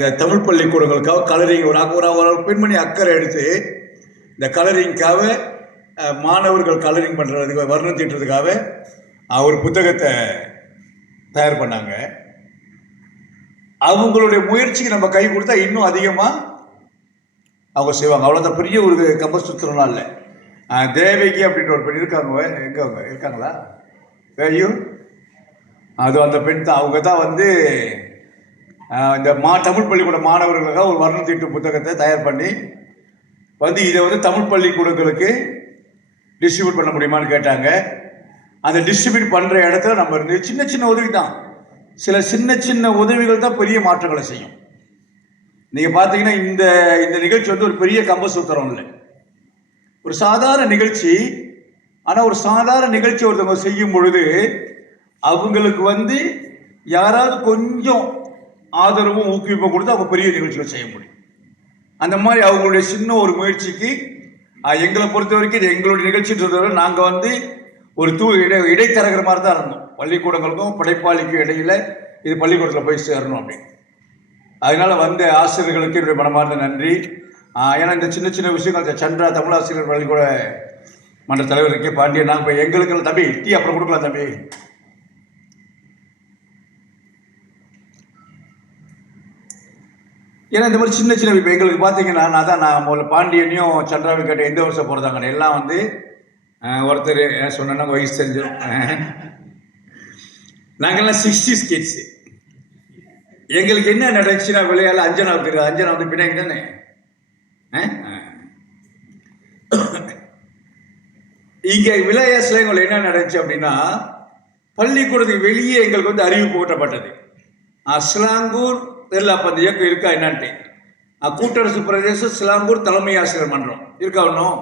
இந்த தமிழ் பள்ளிக்கூடங்களுக்காக கலரிங் ஒரு பெண்மணி அக்கறை எடுத்து இந்த கலரிங்காக மாணவர்கள் கலரிங் பண்ணுறதுக்கு வர்ணம் தீட்டுறதுக்காக ஒரு புத்தகத்தை தயார் பண்ணாங்க. அவங்களுடைய முயற்சிக்கு நம்ம கை கொடுத்தா இன்னும் அதிகமாக அவங்க செய்வாங்க. அவ்வளோதான், பெரிய ஒரு கம்பசுத்திரம்லாம் இல்லை. தேவகி அப்படின்ற ஒரு பெண் இருக்காங்க. எங்கே அவங்க இருக்காங்களா? ஐயோ, அது அந்த பெண் தான். அவங்க தான் வந்து இந்த தமிழ் பள்ளிக்கூட மாணவர்களுக்காக ஒரு வர்ணம் தீட்டு புத்தகத்தை தயார் பண்ணி வந்து இதை வந்து தமிழ் பள்ளிக்கூடங்களுக்கு டிஸ்ட்ரிபியூட் பண்ண முடியுமான்னு கேட்டாங்க. அந்த டிஸ்ட்ரிபியூட் பண்ணுற இடத்துல நம்ம இருந்து சின்ன சின்ன உதவி தான், சில சின்ன சின்ன உதவிகள் தான் பெரிய மாற்றங்களை செய்யும். நீங்கள் பார்த்தீங்கன்னா இந்த இந்த நிகழ்ச்சி வந்து ஒரு பெரிய கம்பசூத்திரம் இல்லை, ஒரு சாதாரண நிகழ்ச்சி. ஆனால் ஒரு சாதாரண நிகழ்ச்சி ஒருத்தவங்க செய்யும் பொழுது அவங்களுக்கு வந்து யாராவது கொஞ்சம் ஆதரவும் ஊக்குவிப்பும் கொடுத்து அவங்க பெரிய நிகழ்ச்சிகள் செய்ய முடியும். அந்த மாதிரி அவங்களுடைய சின்ன ஒரு முயற்சிக்கு எங்களை பொறுத்த வரைக்கும் இது எங்களுடைய நிகழ்ச்சின்றத நாங்கள் வந்து ஒரு இடைத்தரகர் மாதிரி தான் இருந்தோம். பள்ளிக்கூடங்களுக்கும் படைப்பாளிக்கும் இடையில இது பள்ளிக்கூடத்தில் போய் சேரணும் அப்படின்னு. அதனால வந்த ஆசிரியர்களுக்கு என்னுடைய மனமார்ந்த நன்றி. ஏன்னா இந்த சின்ன சின்ன விஷயங்கள் சந்திரா தமிழாசிரியர் பள்ளிக்கூட மன்ற தலைவருக்கு பாண்டியன் நாங்கள் இப்போ எங்களுக்கு தம்பி டீ அப்புறம் கொடுக்கலாம் தம்பி. ஏன்னா இந்த மாதிரி சின்ன சின்ன இப்போ எங்களுக்கு பார்த்தீங்கன்னா நான் முதல்ல பாண்டியனையும் சந்திராவையும் கேட்ட எந்த வருஷம் போகிறதாங்க எல்லாம் வந்து ஒருத்தர் சொன்னா வயசு தெரிஞ்சிடும். நாங்கள்லாம் 60s கிட்ஸு. எங்களுக்கு என்ன நடந்துச்சுன்னா விளையாட அஞ்சனா வந்து பின்னாடி தானே. இங்கே விளையாசில் எங்களுக்கு என்ன நடந்துச்சு அப்படின்னா பள்ளிக்கூடத்துக்கு வெளியே எங்களுக்கு வந்து அறிவிப்பு ஊட்டப்பட்டது. சிலாங்கூர் தெரியல, அப்போ அந்த இயக்கம் இருக்கா என்னான்ட்டு. கூட்டரசு பிரதேச சிலாங்கூர் தலைமை ஆசிரியர் மன்றம் இருக்கா ஒன்றும்.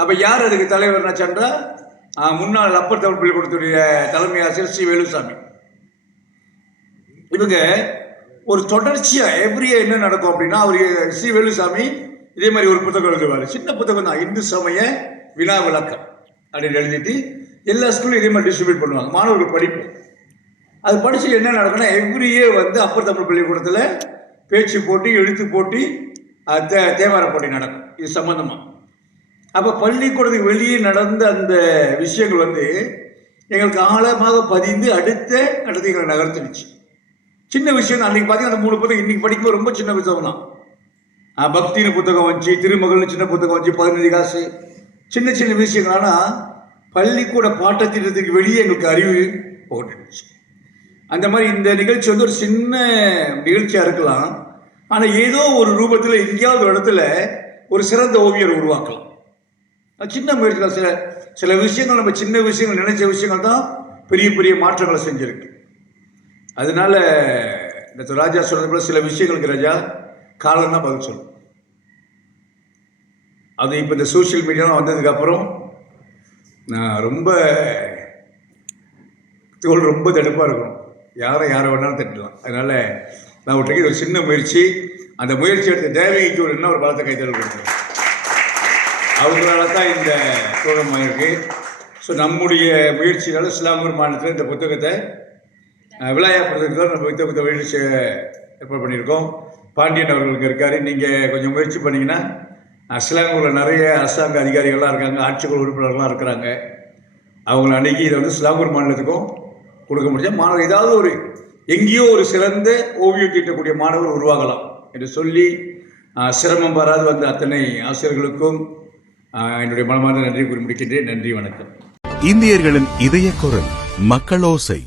அப்போ யார் அதுக்கு தலைவர்னா சென்றா முன்னாள் அப்பர் தமிழ் பள்ளிக்கூடத்துடைய தலைமை ஆசிரியர் ஸ்ரீ வேலுசாமி. இவங்க ஒரு தொடர்ச்சியாக எவ்ரியா என்ன நடக்கும் அப்படின்னா அவர் ஸ்ரீ வேலுசாமி இதே மாதிரி ஒரு புத்தகம் எழுதுவார். சின்ன புத்தகம் தான், இந்து சமய வினா விளக்கம் அப்படின்னு எழுதிட்டு எல்லா ஸ்கூலும் இதே மாதிரி டிஸ்ட்ரிபியூட் பண்ணுவாங்க, மாணவர்கள் படிப்பு. அது படித்து என்ன நடக்குன்னா எவ்ரியே வந்து அப்பர் தமிழ் பள்ளிக்கூடத்தில் பேச்சு போட்டி, எழுத்து போட்டி, தேவார போட்டி நடக்கும் இது சம்பந்தமாக. அப்போ பள்ளிக்கூடத்துக்கு வெளியே நடந்த அந்த விஷயங்கள் வந்து எங்களுக்கு ஆழமாக பதிந்து அடுத்த கட்டத்தை எங்களை நகர்த்துனுச்சு. சின்ன விஷயம் தான். அன்றைக்கி பார்த்தீங்கன்னா அந்த 3 புத்தகம் இன்றைக்கி படிக்கும்போது ரொம்ப சின்ன புத்தகம் தான். பக்தின்னு புத்தகம் வந்துச்சு, திருமகள்னு சின்ன புத்தகம் வந்துச்சு, 15 காசு, சின்ன சின்ன விஷயங்கள். ஆனால் பள்ளிக்கூட பாட்டத்திட்டத்துக்கு வெளியே எங்களுக்கு அறிவு போட்டுருச்சு. அந்த மாதிரி இந்த நிகழ்ச்சி வந்து ஒரு சின்ன நிகழ்ச்சியாக இருக்கலாம், ஆனால் ஏதோ ஒரு ரூபத்தில் எங்கேயாவது ஒரு இடத்துல ஒரு சிறந்த ஓவியர் உருவாக்கலாம். சின்ன முயற்சிகள், சில விஷயங்கள் நம்ம சின்ன விஷயங்கள் நினைச்ச விஷயங்கள் தான் பெரிய பெரிய மாற்றங்களை செஞ்சிருக்கு. அதனால இந்த ராஜா சொல்றது போல சில விஷயங்களுக்கு ராஜா காலம் தான் பதில் சொல்லும். அது இப்போ இந்த சோசியல் மீடியாலாம் வந்ததுக்கப்புறம் நான் ரொம்ப தடுப்பாக இருக்கணும், யாரை வேணாலும் தட்டலாம். அதனால் நான் விட்டுருக்கு ஒரு சின்ன முயற்சி. அந்த முயற்சி எடுத்த தேவகிக்கு ஒரு என்ன ஒரு பலத்தை கைத்தல் கொடுத்தேன். அவங்களால தான் இந்த தோழம் ஆகிருக்கு. ஸோ நம்முடைய முயற்சியால் சிலாங்கூர் மாநிலத்தில் இந்த புத்தகத்தை விளையாடுறதுக்கு தான் நம்ம புத்தகத்தை முயற்சி ஏற்பாடு பண்ணியிருக்கோம். பாண்டியன் அவர்களுக்கு இருக்கார். நீங்கள் கொஞ்சம் முயற்சி பண்ணிங்கன்னா சிலாங்கூரில் நிறைய அரசாங்க அதிகாரிகள்லாம் இருக்காங்க, ஆட்சிக்குழு உறுப்பினர்கள்லாம் இருக்கிறாங்க. அவங்கள அன்றைக்கி இதை வந்து சிலாங்கூர் மாநிலத்துக்கும் கொடுக்க முடியாது. மாணவர் ஏதாவது ஒரு எங்கேயோ ஒரு சிறந்த ஓவியம் தீட்டக்கூடிய மாணவர் உருவாகலாம் என்று சொல்லி சிரமம் வராது வந்த அத்தனை ஆசிரியர்களுக்கும் என்னுடைய மனமார்ந்த நன்றி கூறி முடிக்கின்றேன். நன்றி, வணக்கம். இந்தியர்களின் இதய குரல் மக்களோசை.